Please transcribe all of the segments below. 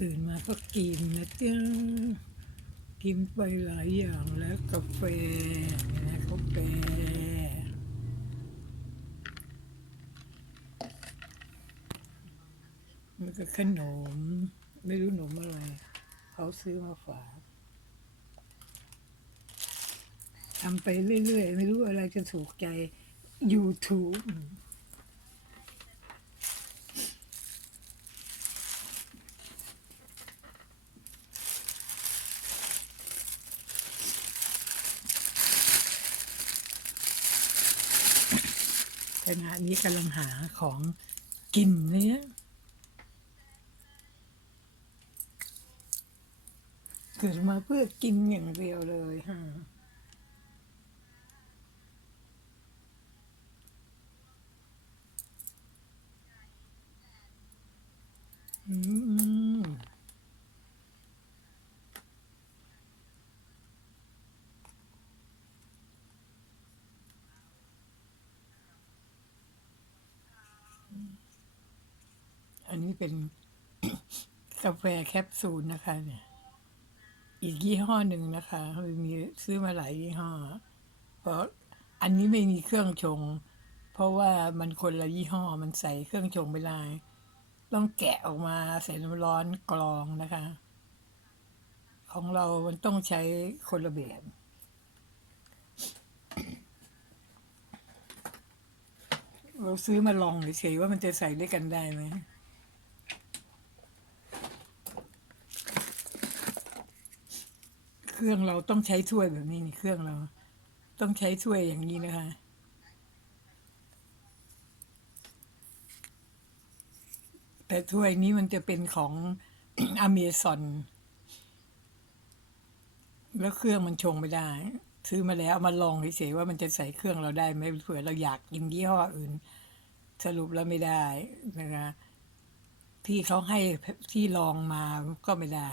ตื่นมาก็กินนะจ๊ะกินไปหลายอย่างแล้วกาแฟนะกาแฟแล้วก็ขนม ไม่รู้ขนมอะไร เขาซื้อมาฝากทำไปเรื่อยๆ ไม่รู้อะไรจะถูกใจ YouTube ขณะนี้กำลังหาของกินเนี่ยเกิดมาเพื่อกินอย่างเดียวเลยฮะอืมอั นี้เป็นกาแฟแคปซูลนะคะ เนี่ย อีกยี่ห้อหนึ่งนะคะมีซื้อมาหลายยี่ห้อ เพราะอันนี้ไม่มีเครื่องชง เพราะว่ามันคนละยี่ห้อมันใส่เครื่องชงไม่ได้ต้องแกะออกมาใส่น้ำร้อนกรองนะคะ ของเรามันต้องใช้คนละแบบเราซื้อมาลองเฉยๆว่ามันจะใส่ด้วยกันได้ไหม เครื่องเราต้องใช้ถ้วยแบบนี้นี่เครื่องเรา ต้องใช้ถ้วยอย่างนี้นะคะ แต่ถ้วยนี้มันจะเป็นของอเมซอนแล้วเครื่องมันชงไม่ได้ ซื้อมาแล้วมาลองเฉยๆว่ามันจะใส่เครื่องเราได้ไหมเผื่อเราอยากกินยี่ห้ออื่น สรุปแล้วไม่ได้นะคะที่เขาให้ที่ลองมาก็ไม่ได้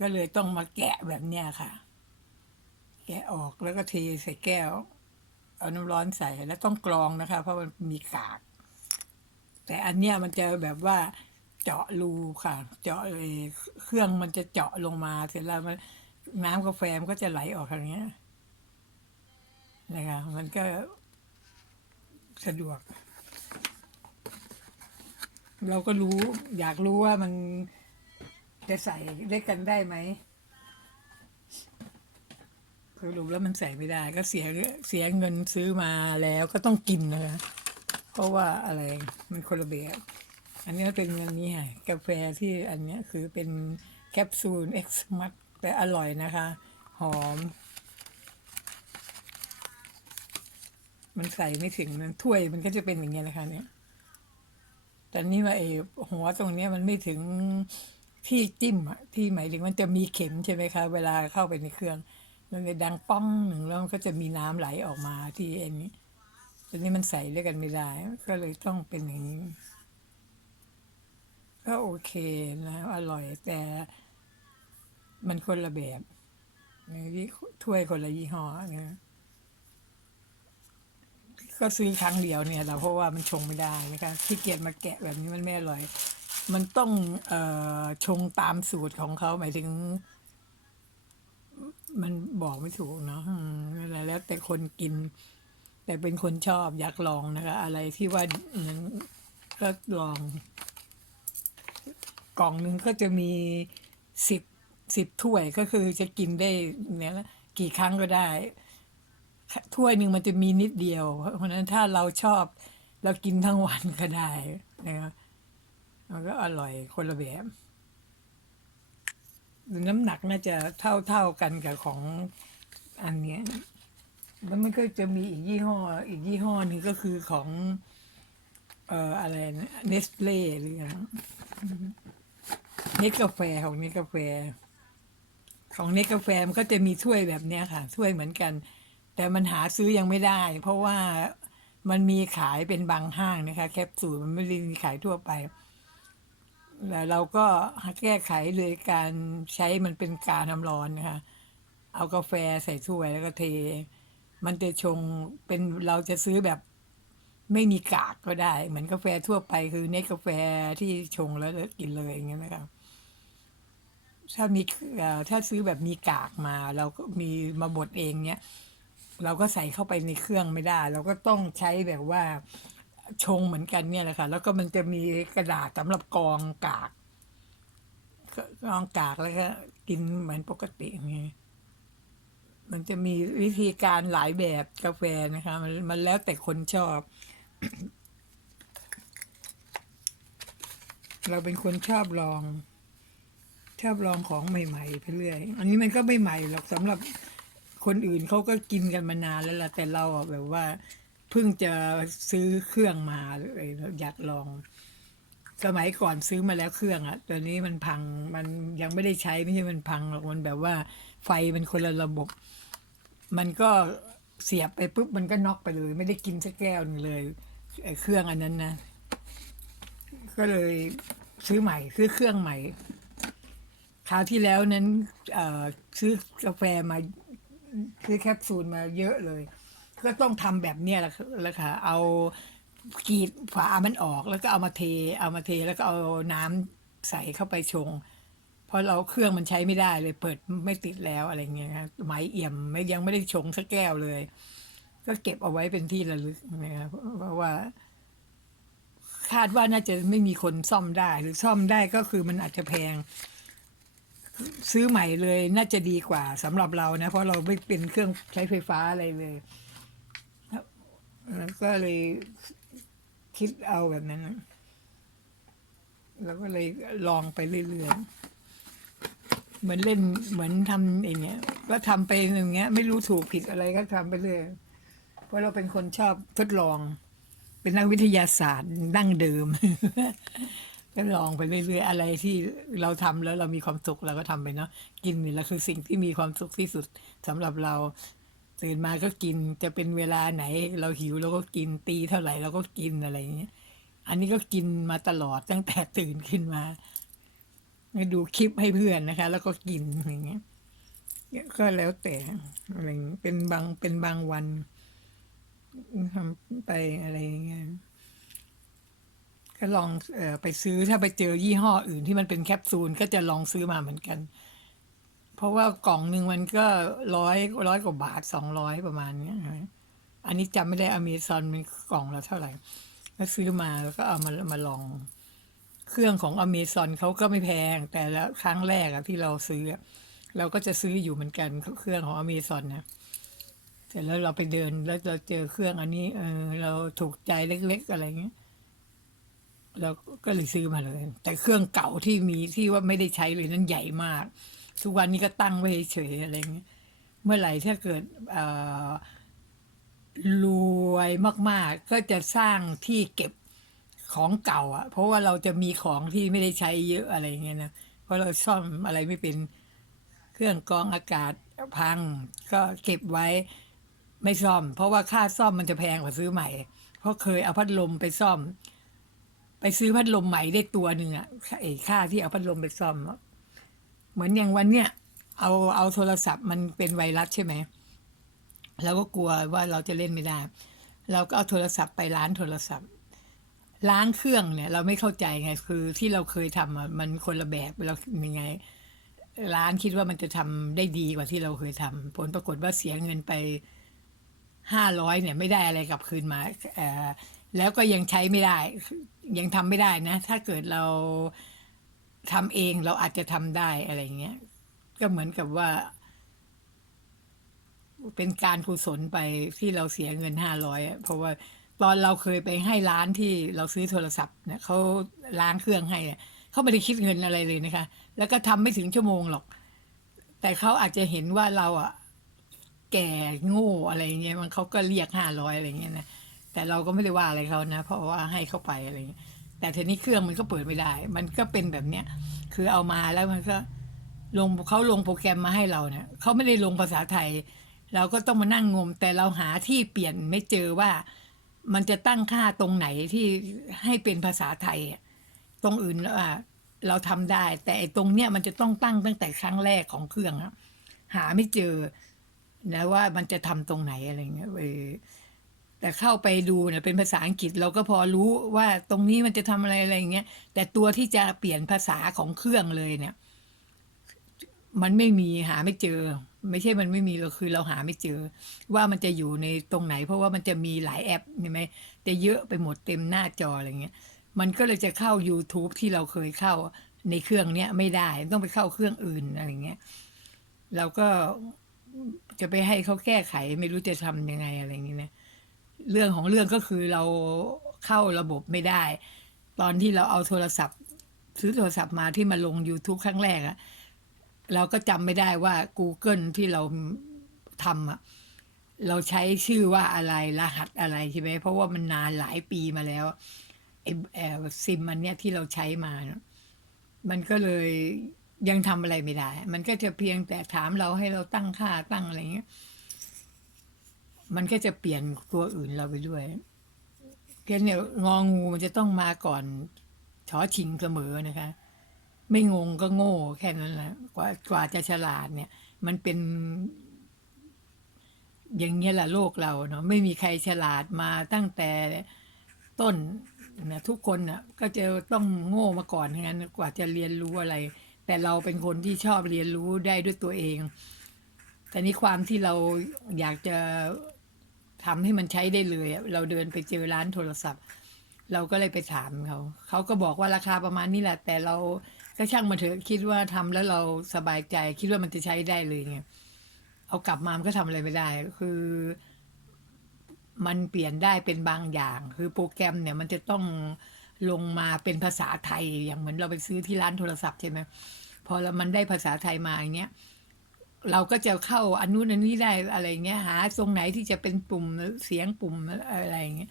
ก็เลยต้องมาแกะแบบเนี้ยค่ะ แกะออกแล้วก็เทใส่แก้ว เอาน้ำร้อนใส่แล้วต้องกรองนะคะ เพราะมันมีกาก แต่อันเนี้ยมันจะแบบว่าเจาะรูค่ะ เจาะเลยเครื่องมันจะเจาะลงมา เสร็จแล้วมันน้ำกาแฟมันก็จะไหลออกทางเนี้ยนะคะมันก็สะดวก เราก็รู้อยากรู้ว่ามัน จะใส่ได้กันได้ไหมสรุปแล้วมันใส่ไม่ได้ ก็เสียเสียเงินซื้อมาแล้วก็ต้องกินนะคะ เพราะว่าอะไรมันคนละแบบอันนี้เป็นอันนี้ค่ะกาแฟที่อันนี้คือเป็นแคปซูลเอ็กซ์มัแต่อร่อยนะคะ หอม มันใส่ไม่ถึงมันถ้วยมันก็จะเป็นอย่างเงี้ยนะคะเนี่ยแต่นี่ว่าไอหัวตรงเนี้ยมันไม่ถึง ที่จิ้มอะที่หมายถึงมันจะมีเข็มใช่ไหมคะ เวลาเข้าไปในเครื่อง มันจะดังป้องหนึ่งแล้วมันก็จะมีน้ำไหลออกมาที่เอันนี้ตอนนี้มันใส่ด้วยกันไม่ได้ ก็เลยต้องเป็นอย่างนี้ ก็โอเคนะ อร่อยแต่มันคนละแบบนี่ถ้วยคนละยี่ห้อนะก็ซื้อครั้งเดียวเนี่ยแหละเพราะว่ามันชงไม่ได้นะคะที่เกียจมาแกะแบบนี้มันไม่อร่อย มันต้องอชงตามสูตรของเขาหมายถึง มันบอกไม่ถูกเนาะอืมนั่นแล้วแต่คนกิน แต่เป็นคนชอบอยากลองนะคะ อะไรที่ว่านั้นก็ลอง กล่องหนึ่งก็จะมีสิบสิบถ้วยก็คือจะกินได้เนี่ยกี่ครั้งก็ได้ ถ้วยหนึ่งมันจะมีนิดเดียว เพราะฉะนั้นถ้าเราชอบ เรากินทั้งวันก็ได้นะครับ มันก็อร่อยคนละแบบน้ำหนักน่าจะเท่าเท่ากันกับของอันเนี้ยแล้วมันก็จะมีอีกยี่ห้อ อีกยี่ห้อหนึ่งก็คือของ เอ่ออะไรนะเนสเล่หรืออะไรเนสกาแฟของเนสกาแฟ ของเนสกาแฟมันก็จะมีถ้วยแบบเนี้ยค่ะถ้วยเหมือนกัน แต่มันหาซื้อยังไม่ได้ เพราะว่ามันมีขายเป็นบางห้างนะคะ แคปซูลมันไม่ได้มีขายทั่วไป เราก็แก้ไขเลยการใช้มันเป็นกาน้ำร้อนนะคะเอากาแฟใส่ถ้วยแล้วก็เท มันจะชงเป็นเราจะซื้อแบบไม่มีกากก็ได้ เหมือนกาแฟทั่วไปคือเนกาแฟที่ชงแล้วกินเลยอย่างเงี้ยนะครับถ้ามีถ้าซื้อแบบมีกากมา เราก็มีมาบดเองเนี้ย เราก็ใส่เข้าไปในเครื่องไม่ได้ เราก็ต้องใช้แบบว่า ชงเหมือนกันเนี่ยแหละค่ะ แล้วก็มันจะมีกระดาษสำหรับกองกากก็กรองกากแล้วก็กินเหมือนปกติไงมันจะมีวิธีการหลายแบบกาแฟนะคะ มันมันแล้วแต่คนชอบ เราเป็นคนชอบลอง ชอบลองของใหม่ๆไปเรื่อย อันนี้มันก็ไม่ใหม่หรอกสำหรับคนอื่นเขาก็กินกันมานานแล้วล่ะแต่เราแบบว่า เพิ่งจะซื้อเครื่องมาเลยอยากลอง สมัยก่อนซื้อมาแล้วเครื่องอะตอนนี้มันพังมันยังไม่ได้ใช้ไม่ใช่มันพังหรอกมันแบบว่า ไฟมันคนละระบบ มันก็เสียบไปปุ๊บมันก็น็อกไปเลย ไม่ได้กินสักแก้วนึงเลยเครื่องอันนั้นนะก็เลยซื้อใหม่ ซื้อเครื่องใหม่คราวที่แล้วนั้นซื้อกาแฟมาซื้อแคปซูลมาเยอะเลย ก็ต้องทำแบบเนี้ยแหละแหละค่ะ เอากรีดฝามันออกแล้วก็เอามาเท เอามาเทแล้วก็เอาน้ำใส่เข้าไปชง เพราะเราเครื่องมันใช้ไม่ได้เลยเปิดไม่ติดแล้วอะไรเงี้ยครับไม้เอี่ยมไม่ยังไม่ได้ชงสักแก้วเลย ก็เก็บเอาไว้เป็นที่ระลึกนะครับเพราะว่า คาดว่าน่าจะไม่มีคนซ่อมได้ หรือซ่อมได้ก็คือมันอาจจะแพง ซื้อใหม่เลย น่าจะดีกว่าสำหรับเรานะ เพราะเราไม่เป็นเครื่องใช้ไฟฟ้าอะไรเลย ก็เลยคิดเอาแบบนั้นนะแล้วก็เลยลองไปเรื่อยๆ เหมือนเล่นเหมือนทำอย่างเงี้ย ก็ทำไปอย่างเงี้ย ไม่รู้ถูกผิดอะไรก็ทำไปเรื่อย เพราะเราเป็นคนชอบทดลอง เป็นนักวิทยาศาสตร์ดั้งเดิม ก็ลองไปเรื่อยๆ อะไรที่เราทำแล้วเรามีความสุขเราก็ทำไปเนาะ กินนี่แหละคือสิ่งที่มีความสุขที่สุดสำหรับเรา ตื่นมาก็กินจะเป็นเวลาไหน เราหิวเราก็กินตีเท่าไหร่เราก็กินอะไรอย่างเงี้ย อันนี้ก็กินมาตลอดตั้งแต่ตื่นขึ้นมาดูคลิปให้เพื่อนนะคะ แล้วก็กินอย่างเงี้ยก็แล้วแต่อะไรเงี้ยเป็นบางเป็นบางวันทำไปอะไรอย่างเงี้ยก็ลองเออไปซื้อถ้าไปเจอยี่ห้ออื่นที่มันเป็นแคปซูลก็จะลองซื้อมาเหมือนกัน เพราะว่ากล่องหนึ่งมันก็ร้อยร้อยกว่าบาทสองร้อยประมาณเนี้ยอันนี้จำไม่ได้อเมซอนมันกล่องละเท่าไหร่ก็ซื้อมาแล้วก็เอามามาลอง เครื่องของอเมซอนเขาก็ไม่แพง แต่ละครั้งแรกอะที่เราซื้อเราก็จะซื้ออยู่เหมือนกันเครื่องของอเมซอนนะเสร็จแล้วเราไปเดินแล้วเราเจอเครื่องอันนี้เออเราถูกใจเล็ก ๆ อะไรเงี้ยเราก็เลยซื้อมาเลย แต่เครื่องเก่าที่มีที่ว่าไม่ได้ใช้เลยนั้นใหญ่มาก ทุกวันนี้ก็ตั้งไว้เฉยอะไรเงี้ยเมื่อไหร่ถ้าเกิดรวยมาก ๆ ก็จะสร้างที่เก็บของเก่าอะ เพราะว่าเราจะมีของที่ไม่ได้ใช้เยอะอะไรเงี้ยนะเพราะเราซ่อมอะไรไม่เป็นเครื่องกรองอากาศพัง ก็เก็บไว้ไม่ซ่อม เพราะว่าค่าซ่อมมันจะแพงกว่าซื้อใหม่ เพราะเคยเอาพัดลมไปซ่อม ไปซื้อพัดลมใหม่ได้ตัวหนึ่งอะไอ้ค่าที่เอาพัดลมไปซ่อม เหมือนอย่างวันเนี้ยเอาเอาโทรศัพท์มันเป็นไวรัสใช่ไหมเราก็กลัวว่าเราจะเล่นไม่ได้ เราก็เอาโทรศัพท์ไปร้านโทรศัพท์ล้างเครื่องเนี่ยเราไม่เข้าใจไงคือที่เราเคยทำอะมันคนละแบบเรายังไง ร้านคิดว่ามันจะทำได้ดีกว่าที่เราเคยทำผลปรากฏว่าเสียเงินไปห้าร้อยเนี่ย ไม่ได้อะไรกลับคืนมาเอ่อแล้วก็ยังใช้ไม่ได้ ยังทำไม่ได้นะ ถ้าเกิดเรา ทำเองเราอาจจะทำได้อะไรเงี้ย ก็เหมือนกับว่า เป็นการกุศลไปที่เราเสียเงินห้าร้อยเพราะว่าตอนเราเคยไปให้ร้านที่เราซื้อโทรศัพท์เนี่ยเขาล้างเครื่องให้เขาไม่ได้คิดเงินอะไรเลยนะคะ แล้วก็ทำไม่ถึงชั่วโมงหรอก แต่เขาอาจจะเห็นว่าเราอะแก่โง่อะไรเงี้ยมันเขาก็เรียกห้าร้อยอะไรเงี้ยนะแต่เราก็ไม่ได้ว่าอะไรเขานะ เพราะว่าให้เขาไปอะไรเงี้ย แต่ทีนี้เครื่องมันก็เปิดไม่ได้ มันก็เป็นแบบเนี้ย คือเอามาแล้วมันก็ลงเขาลงโปรแกรมมาให้เราเนี่ยเขาไม่ได้ลงภาษาไทย เราก็ต้องมานั่งงม แต่เราหาที่เปลี่ยนไม่เจอว่ามันจะตั้งค่าตรงไหนที่ให้เป็นภาษาไทย ตรงอื่นเราทำได้ แต่ตรงเนี้ยมันจะต้องตั้งตั้งแต่ครั้งแรกของเครื่องหาไม่เจอนะว่ามันจะทำตรงไหนอะไรเงี้ย แต่เข้าไปดูเนี่ยเป็นภาษาอังกฤษเราก็พอรู้ว่าตรงนี้มันจะทำอะไรอะไรอย่างเงี้ยแต่ตัวที่จะเปลี่ยนภาษาของเครื่องเลยเนี่ย มันไม่มีหาไม่เจอ ไม่ใช่มันไม่มีเราคือเราหาไม่เจอ ว่ามันจะอยู่ในตรงไหน เพราะว่ามันจะมีหลายแอปใช่ไหมแต่เยอะไปหมดเต็มหน้าจออะไรเงี้ยมันก็เลยจะเข้า YouTube ที่เราเคยเข้าในเครื่องเนี้ยไม่ได้ต้องไปเข้าเครื่องอื่นอะไรเงี้ยเราก็จะไปให้เขาแก้ไข ไม่รู้จะทำยังไงอะไรอย่างเงี้ยนะ เรื่องของเรื่องก็คือเราเข้าระบบไม่ได้ ตอนที่เราเอาโทรศัพท์ ซื้อโทรศัพท์มาที่มาลง YouTube ครั้งแรกอะเราก็จำไม่ได้ว่า Google ที่เราทำอะเราใช้ชื่อว่าอะไรรหัสอะไรใช่ไหมเพราะว่ามันนานหลายปีมาแล้วไอ้เอ่อซิมมันเนี้ยที่เราใช้มา มันก็เลยยังทำอะไรไม่ได้ มันก็จะเพียงแต่ถามเราให้เราตั้งค่าตั้งอะไรเงี้ย มันก็จะเปลี่ยนตัวอื่นเราไปด้วยแค่เนี่ยงองูมันจะต้องมาก่อนชอชิงเสมอนะคะ ไม่งงก็โง่แค่นั้นแหละกว่ากว่าจะฉลาดเนี่ย มันเป็น อย่างเงี้ยแหละโลกเราเนาะไม่มีใครฉลาดมาตั้งแต่ต้นนะทุกคนน่ะก็จะต้องโง่มาก่อนทั้งนั้นกว่าจะเรียนรู้อะไร แต่เราเป็นคนที่ชอบเรียนรู้ได้ด้วยตัวเองแต่นี้ความที่เราอยากจะ ทำให้มันใช้ได้เลยเราเดินไปเจอร้านโทรศัพท์ เราก็เลยไปถามเขาเขาก็บอกว่าราคาประมาณนี้แหละ แต่เราก็ช่างมาเถอะคิดว่าทำแล้วเราสบายใจ คิดว่ามันจะใช้ได้เลยเนี่ยเอากลับมามันก็ทำอะไรไม่ได้ คือ มันเปลี่ยนได้เป็นบางอย่าง คือโปรแกรมเนี่ยมันจะต้องลงมาเป็นภาษาไทยอย่างเหมือนเราไปซื้อที่ร้านโทรศัพท์ใช่ไหมพอแล้วมันได้ภาษาไทยมาอย่างเงี้ย เราก็จะเข้าอันนู้นอันนี้ได้อะไรเงี้ยหา ตรงไหนที่จะเป็นปุ่มเสียงปุ่มอะไรเงี้ย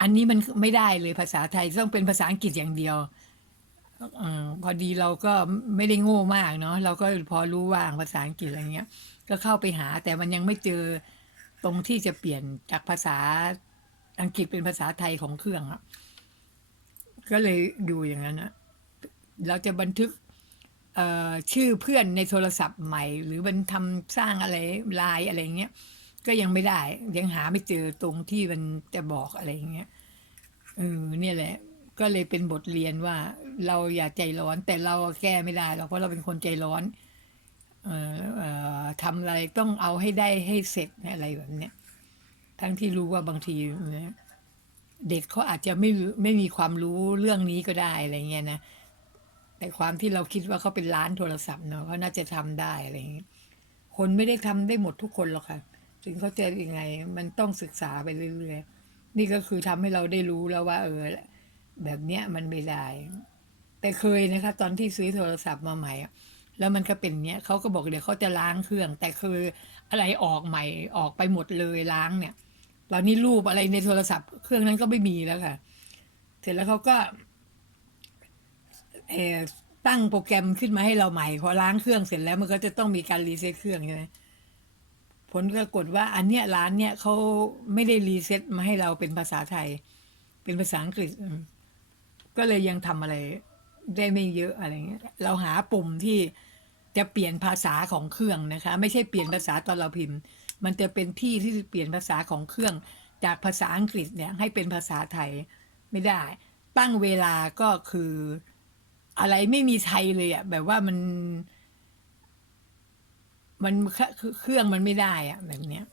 อันนี้มันไม่ได้เลยภาษาไทยต้องเป็นภาษาอังกฤษอย่างเดียวอพอดีเราก็ไม่ได้โง่มากเนาะเราก็พอรู้ว่างภาษาอังกฤษอะไรเงี้ย ก็เข้าไปหา แต่มันยังไม่เจอตรงที่จะเปลี่ยนจากภาษาอังกฤษเป็นภาษาไทยของเครื่องอะก็เลยดูอย่างนั้นนะเราจะบันทึก ชื่อเพื่อนในโทรศัพท์ใหม่ หรือมันทำสร้างอะไรไลน์อะไรเงี้ยก็ยังไม่ได้ ยังหาไม่เจอตรงที่มันจะบอกอะไรเงี้ยเออเนี่ยแหละ ก็เลยเป็นบทเรียนว่า เราอย่าใจร้อน แต่เราแก้ไม่ได้หรอกเพราะเราเป็นคนใจร้อน เอ่อเอ่อทำอะไรต้องเอาให้ได้ให้เสร็จอะไรแบบเนี้ยทั้งที่รู้ว่าบางทีเด็กเขาอาจจะไม่ไม่มีความรู้เรื่องนี้ก็ได้อะไรเงี้ยนะ แต่ความที่เราคิดว่าเขาเป็นร้านโทรศัพท์เนาะเขาน่าจะทำได้อะไรอย่างเงี้ยคนไม่ได้ทำได้หมดทุกคนหรอกค่ะ ถึงเขาจะยังไง มันต้องศึกษาไปเรื่อยๆ นี่ก็คือทำให้เราได้รู้แล้วว่า เออ แบบเนี้ยมันไม่ได้ แต่เคยนะคะ ตอนที่ซื้อโทรศัพท์มาใหม่อะแล้วมันก็เป็นเนี้ยเขาก็บอกเดี๋ยวเขาจะล้างเครื่อง แต่คืออะไรออกใหม่ออกไปหมดเลยล้างเนี่ยตอนนี้รูปอะไรในโทรศัพท์ เครื่องนั้นก็ไม่มีแล้วค่ะ เสร็จแล้วเขาก็ ตั้งโปรแกรมขึ้นมาให้เราใหม่พอล้างเครื่องเสร็จแล้วมันก็จะต้องมีการรีเซ็ตเครื่องใช่ไหมผลปรากฏว่าอันเนี้ยร้านเนี้ยเขาไม่ได้รีเซ็ตมาให้เราเป็นภาษาไทย เป็นภาษาอังกฤษ ก็เลยยังทำอะไร ได้ไม่เยอะอะไรเงี้ยเราหาปุ่มที่จะเปลี่ยนภาษาของเครื่องนะคะ ไม่ใช่เปลี่ยนภาษาตอนเราพิมพ์ มันจะเป็นที่ที่เปลี่ยนภาษาของเครื่อง จากภาษาอังกฤษเนี่ยให้เป็นภาษาไทยไม่ได้ ตั้งเวลาก็คือ อะไรไม่มีไทยเลยอะแบบว่ามัน มันเครื่องมันไม่ได้อะแบบเนี้ย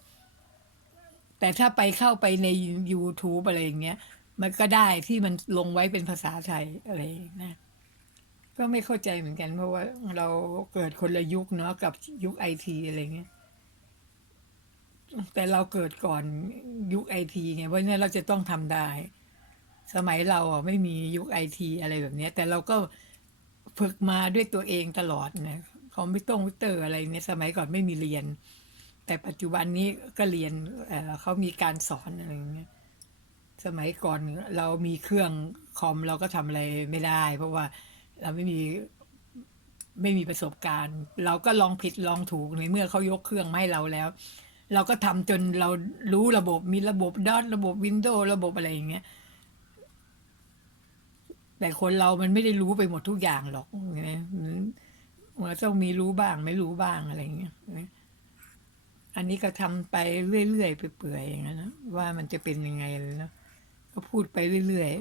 แต่ถ้าไปเข้าไปใน YouTube อะไรอย่างเงี้ย มันก็ได้ที่มันลงไว้เป็นภาษาไทยอะไรนะก็ไม่เข้าใจเหมือนกัน เพราะว่าเราเกิดคนละยุคเนาะกับยุคไอทีอะไรเงี้ยแต่เราเกิดก่อนยุคไอทีไงเพราะนั้นเราจะต้องทำได้ สมัยเราอะไม่มียุคไอทีอะไรแบบนี้แต่เราก็ ฝึกมาด้วยตัวเองตลอดนะคอมพิวเตอร์คอมพิเตอร์อะไรเนี่ยสมัยก่อนไม่มีเรียน แต่ปัจจุบันนี้ก็เรียนเเขามีการสอนอะไรอย่างเงี้ยสมัยก่อนเรามีเครื่องคอมเราก็ทำอะไรไม่ได้ เพราะว่าเราไม่มีไม่มีประสบการณ์ เราก็ลองผิดลองถูกในเมื่อเขายกเครื่องมาให้เราแล้ว เราก็ทำจนเรารู้ระบบมีระบบดอทระบบวินโดว์ระบบอะไรอย่างเงี้ย แต่คนเรามันไม่ได้รู้ไปหมดทุกอย่างหรอกนะมันต้องมีรู้บ้างไม่รู้บ้างอะไรอย่างเงี้ยอันนี้ก็ทำไปเรื่อยๆไปเปื่อยๆอย่างนั้นนะว่ามันจะเป็นยังไงเลยเนาะก็พูดไปเรื่อย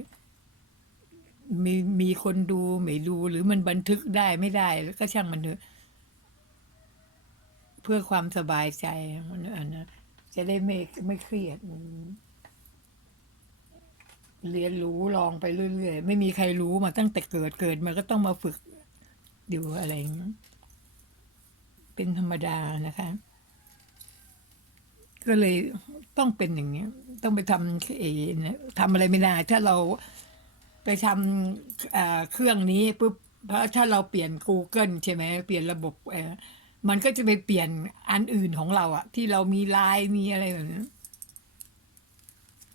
ๆมีมีคนดูไม่ดูหรือมันบันทึกได้ไม่ได้ก็ช่างมันเถอะเพื่อความสบายใจมันอันนะจะได้ไม่ไม่เครียดอ เรียนรู้ลองไปเรื่อยๆ ไม่มีใครรู้มาตั้งแต่เกิดเกิดมาก็ต้องมาฝึกดูอะไรอย่างนี้เป็นธรรมดานะคะ ก็เลยต้องเป็นอย่างเนี้ยต้องไปทำเองทำอะไรไม่ได้ ถ้าเราไปทำเครื่องนี้ปุ๊บเพราะถ้าเราเปลี่ยน Google ใช่ไหมเปลี่ยนระบบมันก็จะไปเปลี่ยนอันอื่นของเราอะที่เรามีไลน์มีอะไรแบบนี้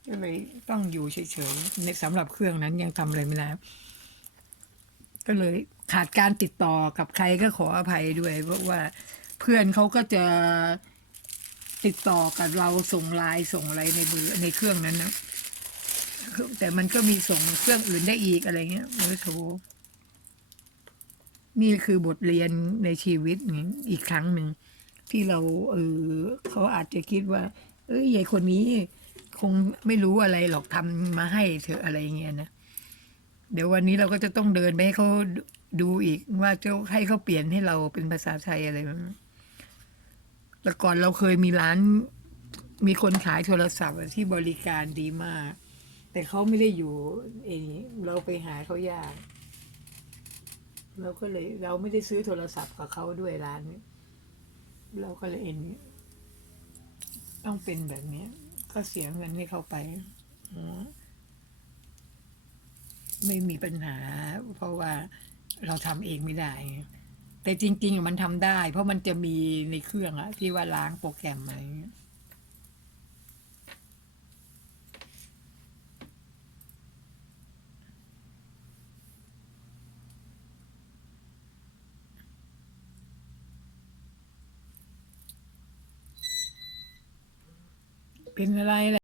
ก็เลยต้องอยู่เฉยๆในสำหรับเครื่องนั้นยังทำอะไรไม่ได้ก็เลยขาดการติดต่อกับใครก็ขออภัยด้วยเพราะว่าเพื่อนเขาก็จะติดต่อกับเราส่งไลน์ส่งอะไรในมือในเครื่องนั้นนะแต่มันก็มีส่งเครื่องอื่นได้อีกอะไรเงี้ยมันก็โทรนี่คือบทเรียนในชีวิตนี่อีกครั้งหนึ่งที่เราเออเขาอาจจะคิดว่า เอ้ยยายคนนี้ คงไม่รู้อะไรหรอกทำมาให้เธออะไรเงี้ยนะเดี๋ยววันนี้เราก็จะต้องเดินไปให้เขาดูอีกว่าจะให้เขาเปลี่ยนให้เราเป็นภาษาไทยอะไรแบบนั้นแต่ก่อนเราเคยมีร้าน มีคนขายโทรศัพท์ที่บริการดีมาก แต่เขาไม่ได้อยู่เองเราไปหาเขายาก เราก็เลย เราไม่ได้ซื้อโทรศัพท์กับเขาด้วยร้านนี้เราก็เลยเอ็นต้องเป็นแบบนี้ ก็เสียเงินให้เขาไป ไม่มีปัญหา เพราะว่าเราทำเองไม่ได้ แต่จริง ๆ มันทำได้ เพราะมันจะมีในเครื่องอะที่ว่าล้างโปรแกรมอะไร เป็นอะไรแหละ